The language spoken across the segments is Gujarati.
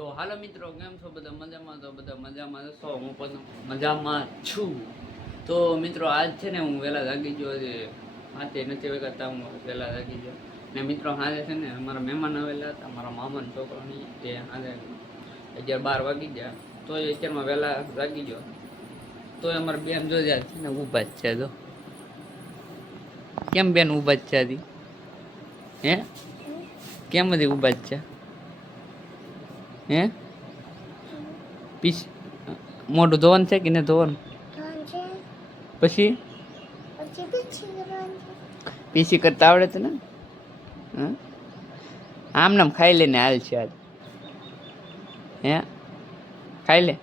તો હાલો મિત્રો, કેમ છો બધા? મજામાં? તો બધા મજામાં છો? હું પણ મજામાં છું. તો મિત્રો આજ છે ને હું વહેલા જાગી ગયો છે. હાથે નથી વગાડતા, હું વહેલા જાગી ગયો. ને મિત્રો હાજે છે ને અમારા મહેમાન આવેલા હતા, મારા મામાનો છોકરોની. તે હાજે 11-12 વાગી ગયા, તો એ અત્યારમાં વહેલા જાગી ગયો. તો અમારે બેન જો જાય છે ને ઊભા જ છે. જો કેમ બેન ઊભા જ છે? હજી હે કેમ હજી ઊભા જ છે? હે પીસ મોઢું ધોવાનું છે કે ને ધોવાનું? પછી પીસી કરતા આવડે છે ને? આમ નામ ખાઈ લે ને હાલ છે આજ. હે ખાઈ લે,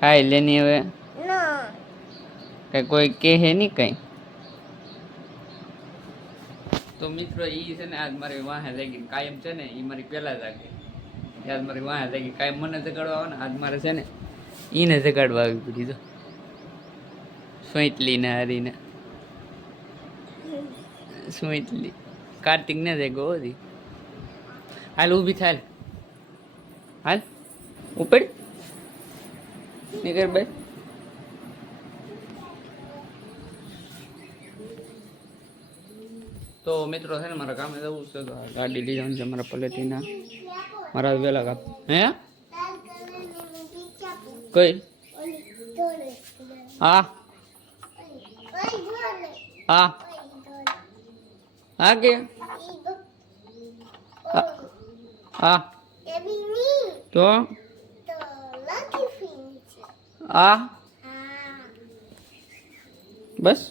ખાઈ લે ની હવે કઈ કોઈ કે હે નહીં કઈ. તો મિત્રો ઈ છે ને આજ મારી વાહે લાગી, કાયમ છે ને ઈ મારી પેલા જાગે. આજ મારી વાહે લાગી, કાયમ મને જગાડવા આવે ને, આજ મારે છે ને ઈને જગાડવા આવી પડી. જો સોઈટલી ને હરીને સોઈટલી કાર્તિક ને જાગો હોતી. હાલ ઊભી થાય, હાલ ઉપર નીકળ ભાઈ. તો મિત્રો છે ને મારા કામે જવું છે, તો ગાડી લઈ જવાનું છે મારા પલેટીના. મારા વેલા કાપ હે કઈ હા હા હા કે હા તો હા બસ.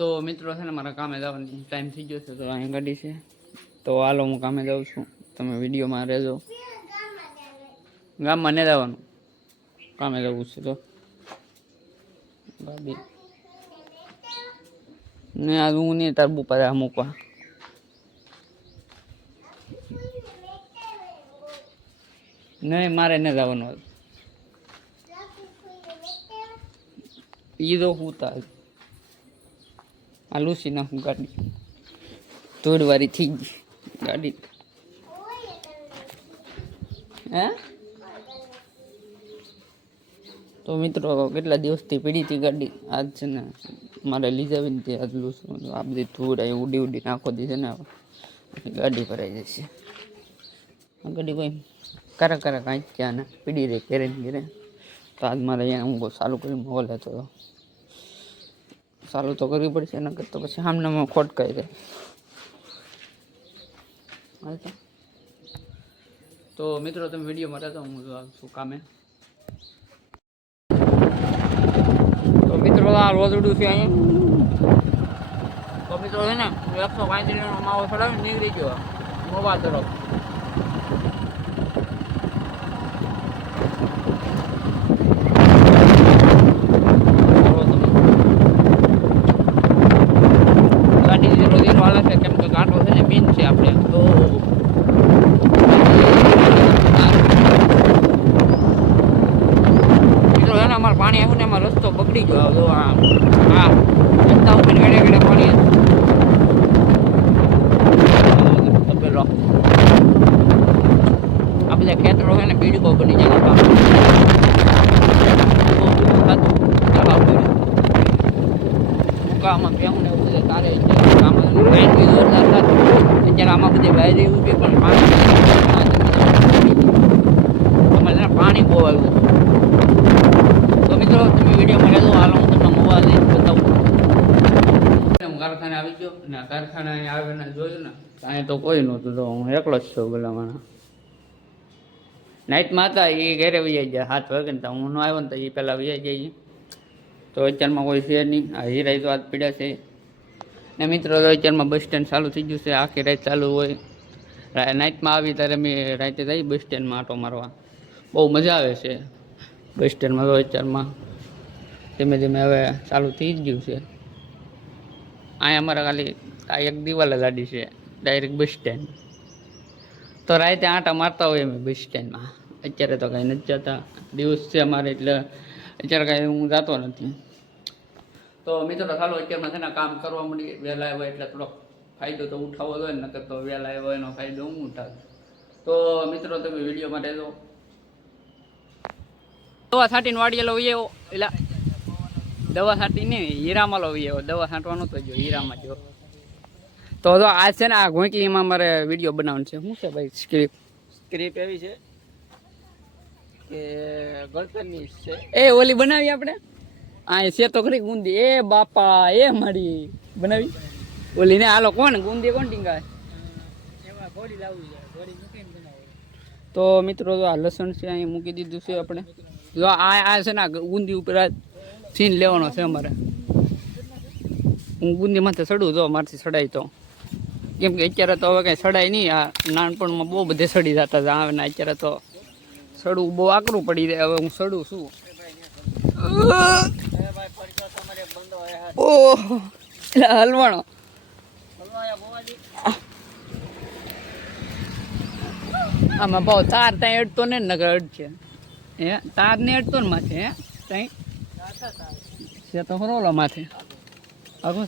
તો મિત્રો છે ને મારા કામે જવાની ટાઈમ થઈ ગયો છે, તો અહીંયા ગાડી છે. તો હાલો હું કામે જાઉં છું, તમે વિડીયોમાં રહેજો. ગામમાં નહીં જવાનું, કામે જવું છે. તો ગાડી ને આ હું નહીં તાર બુપા મૂકવા. નહીં મારે નહીં જવાનું. ઈ તો હું તા આ લૂસી નાખું ગાડી, તોડવારી થઈ ગઈ ગાડી. હે તો મિત્રો કેટલા દિવસથી પડી હતી ગાડી, આજ છે ને મારે લઈ જાવી ને તે આજ લૂસું. આ બધી ધૂળ આવી ઉડી ઉડી નાખો દી છે ને ગાડી ભરાઈ જશે. આ ગાડી કોઈ કાંઈ ક્યાં ને પીડી રહી ઘેરે ને ઘેરે. તો આજ મારે અહીંયા હું બહુ ચાલુ કરી મોલ હતો, ચાલુ તો કરવી પડશે, એના કરતો પછી સામનામાં ખોટકાઈ રહે. તો મિત્રો તમે વિડીયોમાં રહેતો, હું શું કામે. તો મિત્રો આ રોજડું છે અહીંયા. તો મિત્રો છે ને 135 માવો ચડાવીને નીકળી ગયો મોવા તરફ. પાણી આવ્યું ને એમાં રસ્તો બગડી ગયો. તો હા રસ્તા ઉપર ગડે પાણી તપેલો. આ બધા ખેતરો છે ને બીડકો બની જાય. આમાં પેવું ને એવું બધે તારે આમાં લાઈન બી જોરદાર થતું. અત્યારે આમાં બધી વાયરી ઉભી પણ પાણી બહુ આવ્યું. તો મિત્રો તમે વિડીયોમાં રહેજો, હાલો હું તમને મોબાઈલ લઈને બતાવું. હું કારખાને આવી ગયો ને કારખાને આવીને જોયું ને અહીંયા તો કોઈ નહોતું, તો હું એકલો જ છું. બોલાવાના નાઇટમાં હતા, એ ઘરે વૈયા ગયા 7 વાગે ને. હું ન આવ્યો ને તો એ પહેલાં વૈયા જઈએ. તો અત્યારમાં કોઈ છે નહીં. આ હીરાઈ તો આજ પીડ્યા છે ને મિત્રો. તો અત્યારમાં બસ સ્ટેન્ડ ચાલુ થઈ ગયું છે, આખી રાત ચાલુ હોય. નાઇટમાં આવી ત્યારે મેં રાતે જઈ બસ સ્ટેન્ડમાં આંટો મારવા, બહુ મજા આવે છે બસ સ્ટેન્ડમાં. તો અત્યારમાં ધીમે ધીમે હવે ચાલુ થઈ જ ગયું છે. અહીંયા અમારા ખાલી આ એક દિવાલ ગાડી છે, ડાયરેક્ટ બસ સ્ટેન્ડ. તો રાતે આંટા મારતા હોય અમે બસ સ્ટેન્ડમાં. અત્યારે તો કાંઈ નથી જતા, દિવસ છે અમારે એટલે અત્યારે કાંઈ હું જતો નથી. તો તો મિત્રો ચાલો અત્યારમાં છે ને કામ કરવા મળી વહેલા આવ્યો એટલે થોડો ફાયદો તો ઉઠાવવો જોઈએ ને, નકર તો વહેલા આવ્યો એનો ફાયદો હું ઉઠાવ. તો મિત્રો તમે વિડીયોમાં રહેજો. દવા છાંટીને વાડીએ લો એવો એટલે દવા છાંટીને હીરામાં લો એવો દવા છાંટવાનો તો જો હીરામાં જો. તો જો આ છે ને આ ઘોંકીમાં મારે વિડીયો બનાવવાનો છે. શું છે ભાઈ સ્ક્રિપ્ટ એવી છે કે ગળતરની છે એ ઓલી બનાવી આપણે આ છે તો ખરી ગુંદી એ બાપા એ મારી બનાવી ઓલી ને હાલો કોણ ગુંદી કોણ ટીંગાય એમાં ઘોડી લાવવી છે ઘોડી મૂકીને બનાવો. તો મિત્રો જો આ લસણ છે અહીં મૂકી દીધું છે આપણે. જો આ છે ને ગુંદી ઉપર સીન લેવાનો છે અમારે. હું ગુંદી માથે સડું જો મારથી સડાય તો, કેમ કે અત્યારે તો હવે કઈ સડાય નહીં. આ નાનપણમાં બહુ બધે સડી જતા હતા આવે ને અત્યારે તો સડવું બહુ આકરું પડી જાય. હવે હું સડું છું. ઓહ એટલે હલવાણો આમાં ભાવ તાર ત્યાં અડતો ને નગર અડ છે હે તાર ને અડતો ને માથે હે ત્યાં છે તો હરોલો માથે આગો.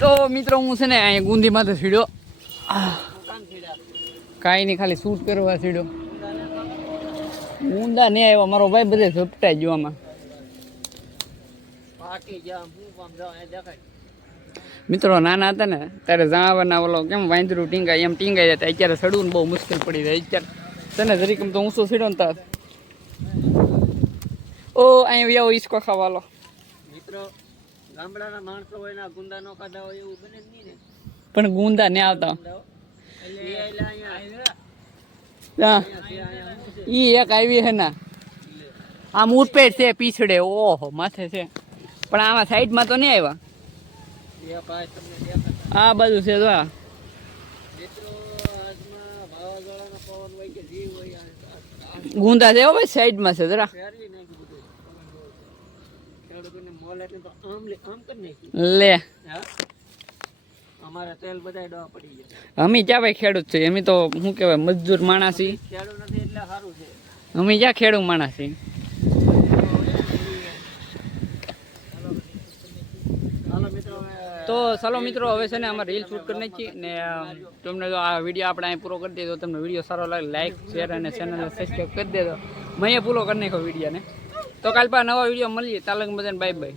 તો મિત્રો હું છે ને અહીંયા ગુંદી માથે સીડ્યો. કાંઈ નહીં ખાલી શૂટ કરવા સીડ્યો. ઊંડા નહીં આવ્યા મારો ભાઈ બધે ઝપટાઈ ગયો આમાં. મિત્રો નાના હતા ને ત્યારે જાવાના ઓલો કેમ વાંદરું ટીંગાય એમ ટીંગાઈ જતા. અત્યારે સડવું ને બહુ મુશ્કેલ પડી જાય. અત્યારે તને જરીક તો ઊંચો સીડો ને તાર ઓ અહીંયા વ્યાવો ઈસકો ખાવાલો. મિત્રો ગામડાના માણસો હોય ને ગુંદા નો ખાધા હોય એવું બને જ નહીં ને. પણ ગુંદા ને આવતા ઈ એક આવી હે ને આમ ઉતપેટ છે પીછડે ઓહો માથે છે. પણ આમાં સાઈડમાં તો નહીં આવ્યા. આ બાજુ છે તો ગુંદા છે ભાઈ સાઈડમાં છે જરા લે. અમારે તેલ બધા ડવા પડી ગયા. અમે ક્યાં ભાઈ ખેડૂત છે અમે તો શું કહેવાય મજદૂર માણસ છીએ. ખેડૂત નથી એટલે સારું છે. અમે ક્યાં ખેડૂત માણસ છીએ. તો ચાલો મિત્રો હવે છે ને અમારે રીલ શૂટ કરી નાખીએ ને તમને જો આ વિડીયો આપણે અહીં પૂરો કરી દઈએ તો તમને વિડીયો સારો લાગે લાઈક શેર અને ચેનલને સબસ્ક્રાઈબ કરી દેજો. મેં પૂરો કરી નાખ્યો વિડીયોને. તો કાલ પા નવા વિડીયો મળીએ. તાલક મજાને બાય બાય.